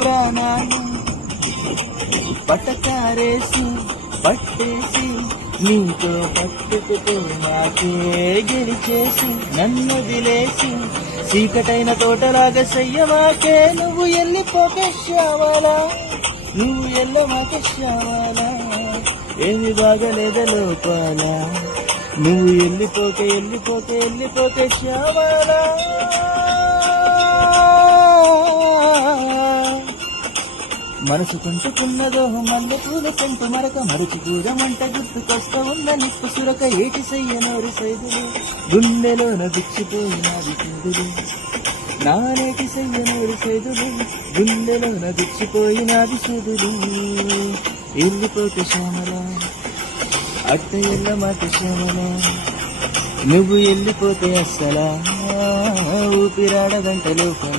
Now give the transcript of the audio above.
ప్రాణాన్ని పట్టకారేసి పట్టేసి నీతో పట్టుకుతో నాకే గెలిచేసి నన్నొదిలేసి చీకటైన తోటలాగా చెయ్యమాకే నువ్వు వెళ్ళిపోకే శ్యామలా నువ్వు ఎల్లమాకే శ్యామలా ఏమి బాగలేద లోపాల నువ్వు వెళ్ళిపోకే వెళ్ళిపోకే వెళ్ళిపోకే శ్యామలా మనసు కుంటుకున్నదో మల్లె పూల పెంపు మరక మరుచి కూరమంట గుర్తుకొస్తా ఉన్న నిప్పు సురక ఏటి చెయ్యనోరు సైదులు గుండెలోన దిచ్చిపోయినది సైదులు నానేటి చెయ్యనోరు సైదులు గుండెలోన దిచ్చిపోయినది సైదులు వెళ్ళిపోతే శ్యామల అట్ట ఎల్లమాట శ్యామల నువ్వు వెళ్ళిపోతే అస్సలా ఊపిరాడదంట లోపల